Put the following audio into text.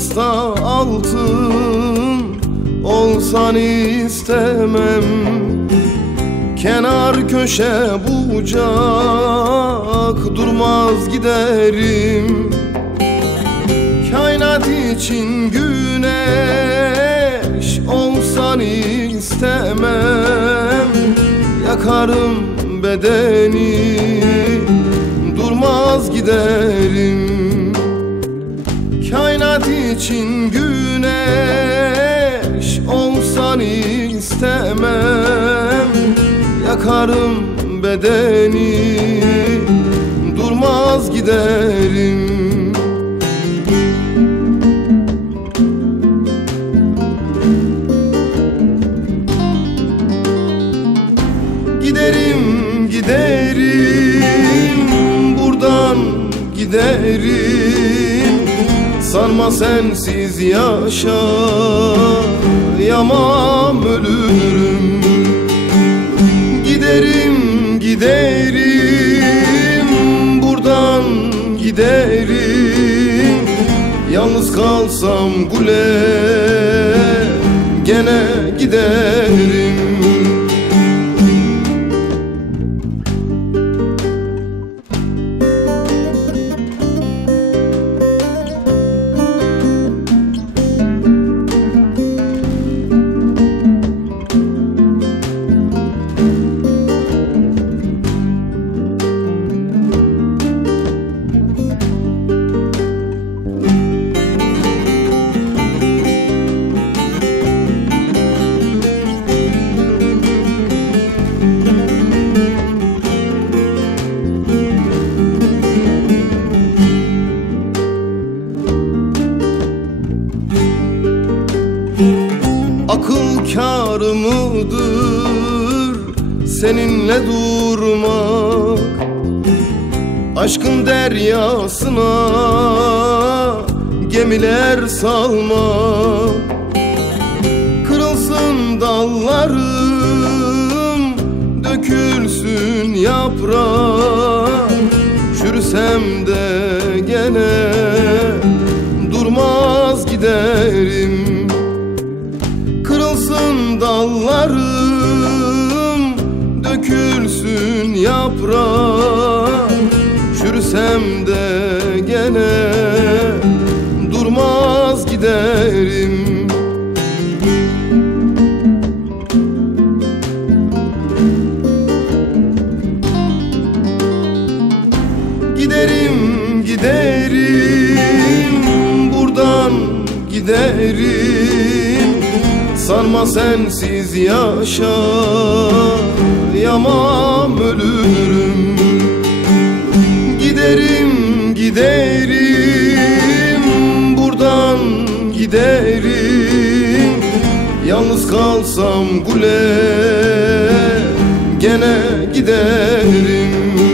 yasta altın olsan istemem. Kenar köşe bucak durmaz giderim. Kainat için güneş olsan istemem. Yakarım bedeni, durmaz giderim. Kainat için güneş olsan istemem. Yakarım bedeni, durmaz giderim. Giderim, giderim, buradan giderim. Sanma sensiz yaşayamam, ölürüm. Giderim, giderim, buradan giderim. Yalnız kalsam kule gene giderim. Akıl kâr mıdır seninle durmak? Aşkın deryasına gemiler salmak. Kırılsın dallarım, dökülsün yaprak. Çürüsem de gene durmaz giderim. Kırılsın dallarım, dökülsün yaprak. Çürüsem de gene durmaz giderim. Giderim, giderim, buradan giderim. Sanma sensiz yaşayamam, ölürüm. Giderim, giderim, buradan giderim. Yalnız kalsam kule gene giderim.